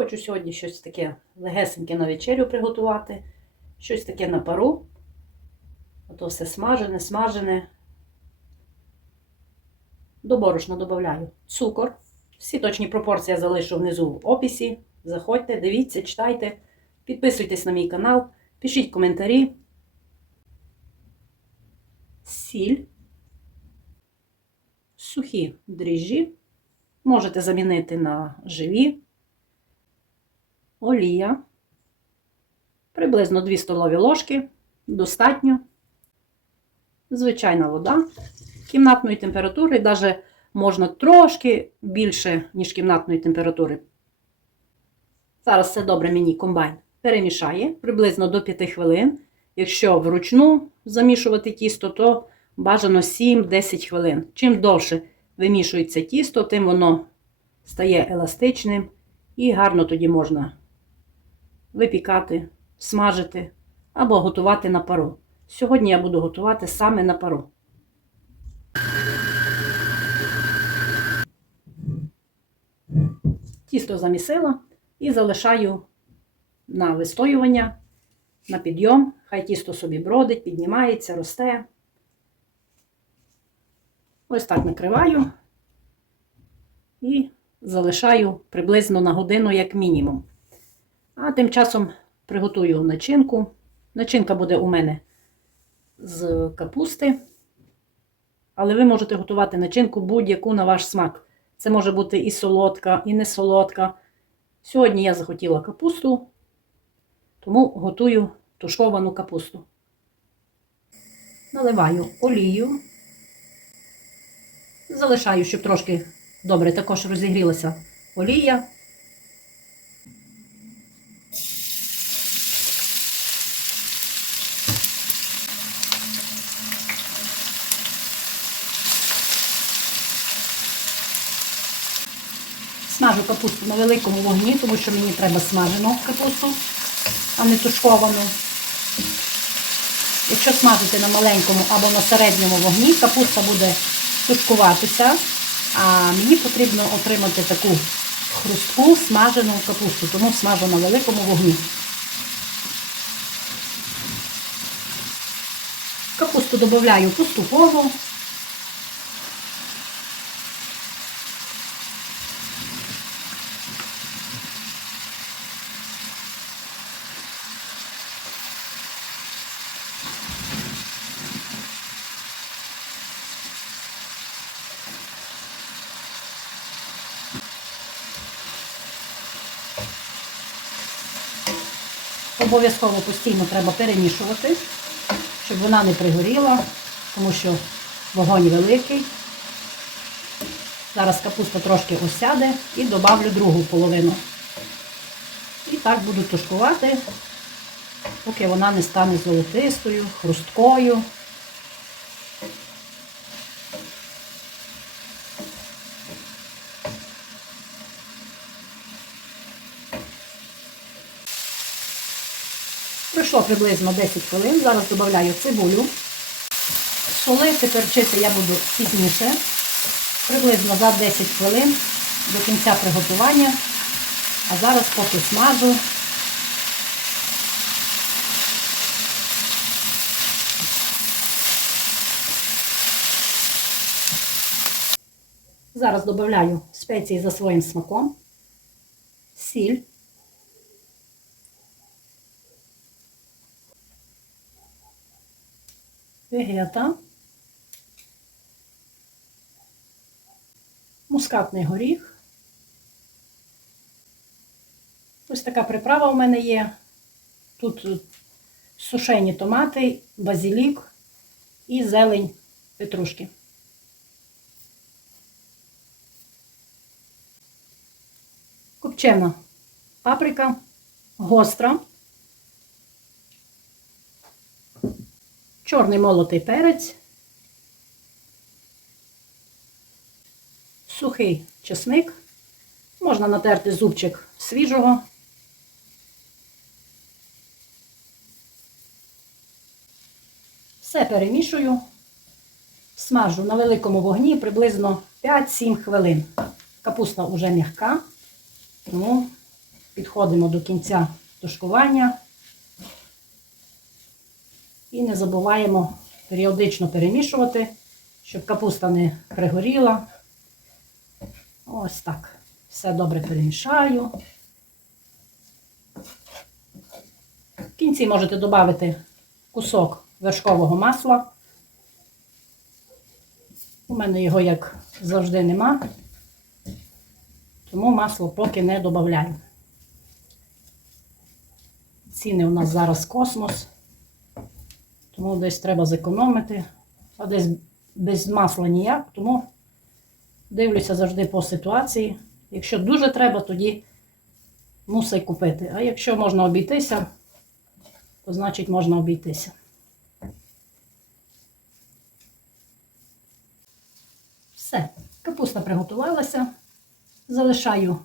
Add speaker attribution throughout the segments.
Speaker 1: Хочу сьогодні щось таке легесеньке на вечерю приготувати, щось таке на пару. Ото все смажене, смажене. До борошна додаю цукор. Всі точні пропорції я залишу внизу в описі. Заходьте, дивіться, читайте, підписуйтесь на мій канал, пишіть коментарі. Сіль, сухі дріжджі. Можете замінити на живі, олія, приблизно 2 столові ложки, достатньо, звичайна вода кімнатної температури, навіть можна трошки більше, ніж кімнатної температури. Зараз все добре мені комбайн перемішає приблизно до 5 хвилин. Якщо вручну замішувати тісто, то бажано 7-10 хвилин. Чим довше вимішується тісто, тим воно стає еластичним і гарно тоді можна випікати, смажити або готувати на пару. Сьогодні я буду готувати саме на пару. Тісто замісила і залишаю на вистоювання, на підйом. Хай тісто собі бродить, піднімається, росте. Ось так накриваю і залишаю приблизно на годину, як мінімум. А тим часом приготую начинку. Начинка буде у мене з капусти. Але ви можете готувати начинку будь-яку на ваш смак. Це може бути і солодка, і не солодка. Сьогодні я захотіла капусту, тому готую тушковану капусту. Наливаю олію. Залишаю, щоб трошки добре також розігрілася олія. Смажу капусту на великому вогні, тому що мені треба смажену капусту, а не тушковану. Якщо смажити на маленькому або на середньому вогні, капуста буде тушкуватися, а мені потрібно отримати таку хрустку смажену капусту, тому смажу на великому вогні. Капусту додаю поступово. Обов'язково постійно треба перемішувати, щоб вона не пригоріла, тому що вогонь великий. Зараз капуста трошки осяде і додавлю другу половину. І так буду тушкувати, поки вона не стане золотистою, хрусткою. Пройшло приблизно 10 хвилин. Зараз додаю цибулю. Солити, перчити я буду пізніше. Приблизно за 10 хвилин до кінця приготування. А зараз поки смажу. Зараз додаю спеції за своїм смаком, сіль. Вегета, мускатний горіх. Ось така приправа у мене є. Тут сушені томати, базилік і зелень петрушки. Копчена паприка, гостра. Чорний молотий перець, сухий чесник, можна натерти зубчик свіжого. Все перемішую, смажу на великому вогні приблизно 5-7 хвилин. Капуста вже м'яка, тому підходимо до кінця тушкування. І не забуваємо періодично перемішувати, щоб капуста не пригоріла. Ось так. Все добре перемішаю. В кінці можете додати кусок вершкового масла. У мене його, як завжди, нема, тому масло поки не додаю. Ціни у нас зараз космос, тому десь треба зекономити, а десь без масла ніяк, тому дивлюся завжди по ситуації. Якщо дуже треба, тоді мусить купити. А якщо можна обійтися, то значить можна обійтися. Все, капуста приготувалася. Залишаю,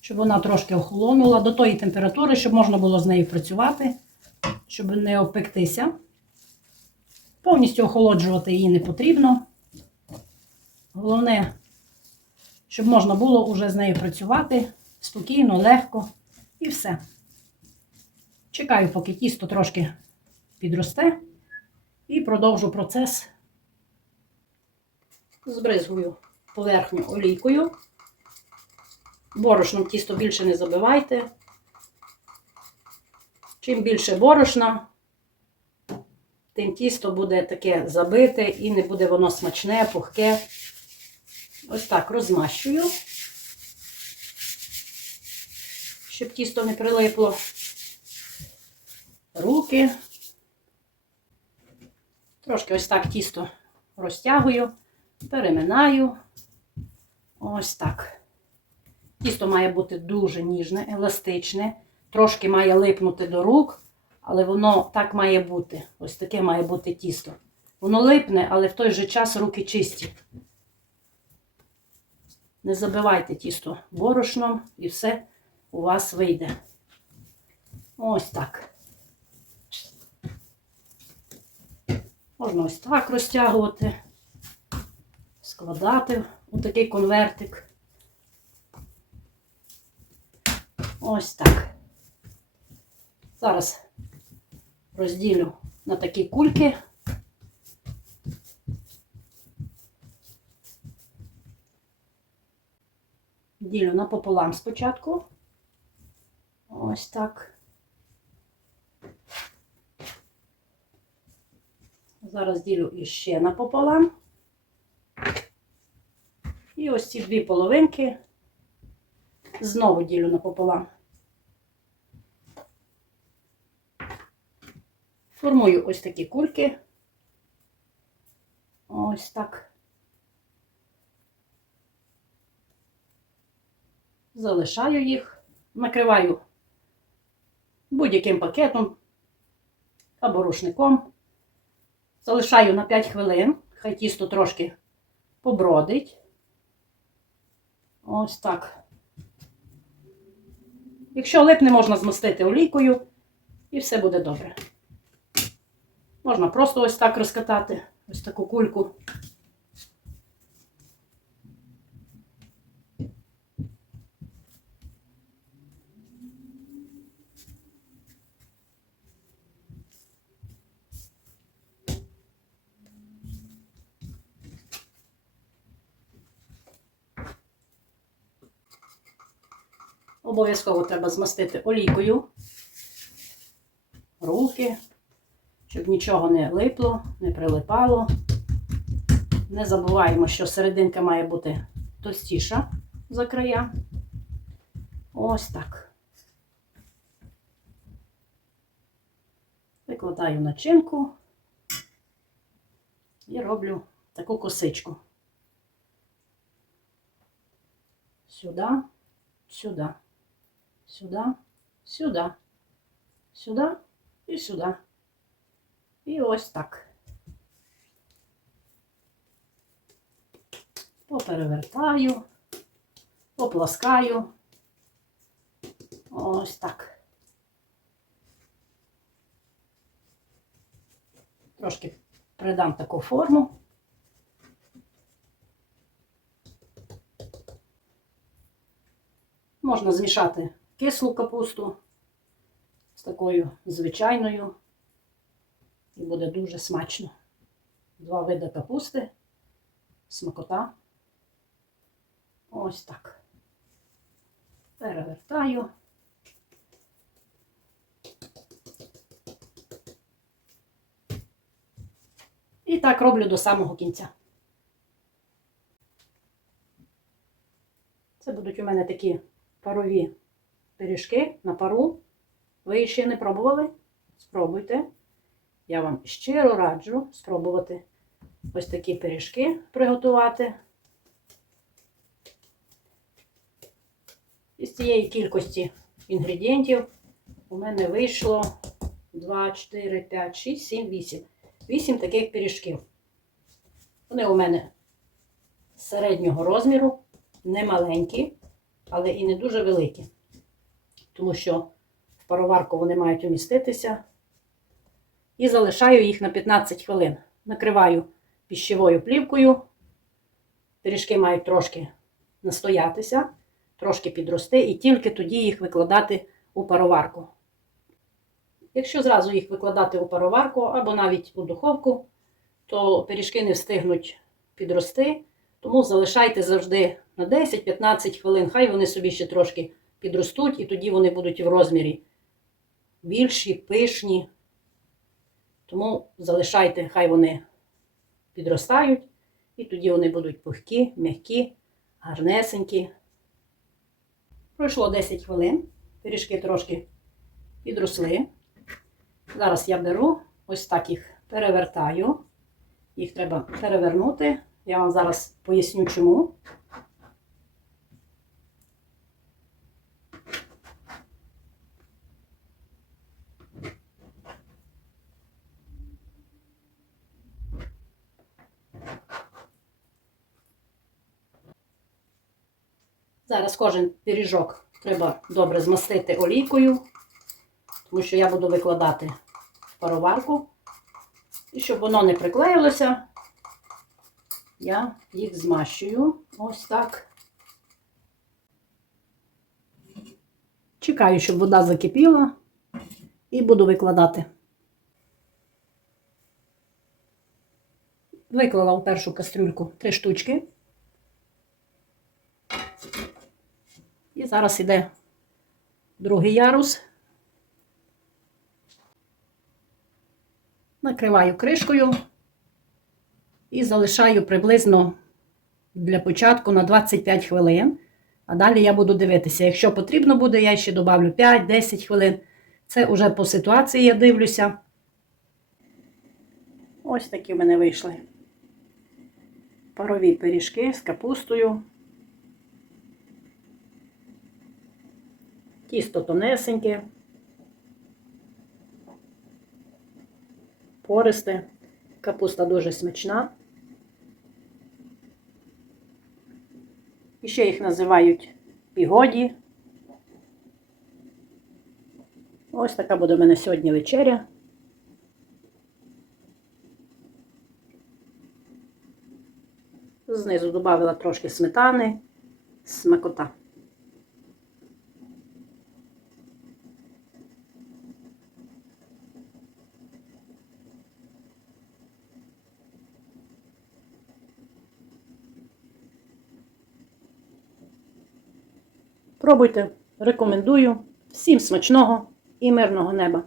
Speaker 1: щоб вона трошки охолонула до тої температури, щоб можна було з нею працювати, щоб не опектися. Повністю охолоджувати її не потрібно. Головне, щоб можна було уже з нею працювати спокійно, легко і все. Чекаю, поки тісто трошки підросте, і продовжу процес. Збризгую поверхню олійкою. Борошном тісто більше не забивайте. Чим більше борошна, тим тісто буде таке забите і не буде воно смачне, пухке. Ось так розмащую, щоб тісто не прилипло. Руки. Трошки ось так тісто розтягую, переминаю. Ось так. Тісто має бути дуже ніжне, еластичне, трошки має липнути до рук, але воно так має бути. Ось таке має бути тісто. Воно липне, але в той же час руки чисті. Не забивайте тісто борошном і все у вас вийде. Ось так. Можна ось так розтягувати, складати у такий конвертик. Ось так. Зараз розділю на такі кульки. Ділю напополам спочатку. Ось так. Зараз ділю іще напополам. І ось ці дві половинки знову ділю напополам. Формую ось такі кульки. Ось так. Залишаю їх, накриваю будь-яким пакетом або рушником. Залишаю на 5 хвилин, хай тісто трошки побродить. Ось так. Якщо липне, можна змастити олійкою і все буде добре. Можна просто ось так розкатати, ось таку кульку. Обов'язково треба змастити олійкою руки, щоб нічого не липло, не прилипало. Не забуваємо, що серединка має бути товстіша за края. Ось так. Викладаю начинку і роблю таку косичку. Сюди, сюди сюди, сюди, сюди і сюди. І ось так. Поперевертаю, попласкаю. Ось так. Трошки придам таку форму. Можна змішати кислу капусту з такою звичайною. І буде дуже смачно. Два види капусти, смакота. Ось так. Перевертаю. І так роблю до самого кінця. Це будуть у мене такі парові пиріжки на пару. Ви ще не пробували? Спробуйте. Я вам щиро раджу спробувати ось такі пиріжки приготувати. Із цієї кількості інгредієнтів у мене вийшло 2, 4, 5, 6, 7, 8. 8 таких пиріжків. Вони у мене середнього розміру, не маленькі, але і не дуже великі. Тому що в пароварку вони мають уміститися. І залишаю їх на 15 хвилин. Накриваю піщевою плівкою. Пиріжки мають трошки настоятися, трошки підрости, і тільки тоді їх викладати у пароварку. Якщо зразу їх викладати у пароварку або навіть у духовку, то пиріжки не встигнуть підрости. Тому залишайте завжди на 10-15 хвилин. Хай вони собі ще трошки підростуть, і тоді вони будуть в розмірі більші, пишні. Тому залишайте, хай вони підростають, і тоді вони будуть пухкі, м'які, гарнесенькі. Пройшло 10 хвилин, пиріжки трошки підросли. Зараз я беру, ось так їх перевертаю. Їх треба перевернути. Я вам зараз поясню чому. Зараз кожен пиріжок треба добре змастити олійкою, тому що я буду викладати в пароварку. І щоб воно не приклеїлося, я їх змащую ось так. Чекаю, щоб вода закипіла, і буду викладати. Виклала у першу кастрюльку три штучки. І зараз іде другий ярус. Накриваю кришкою і залишаю приблизно для початку на 25 хвилин. А далі я буду дивитися. Якщо потрібно буде, я ще добавлю 5-10 хвилин. Це вже по ситуації я дивлюся. Ось такі в мене вийшли парові пиріжки з капустою. Тісто тонесеньке, пористе, капуста дуже смачна. І ще їх називають пігоді. Ось така буде в мене сьогодні вечеря. Знизу додала трошки сметани, смакота. Пробуйте, рекомендую. Всім смачного і мирного неба!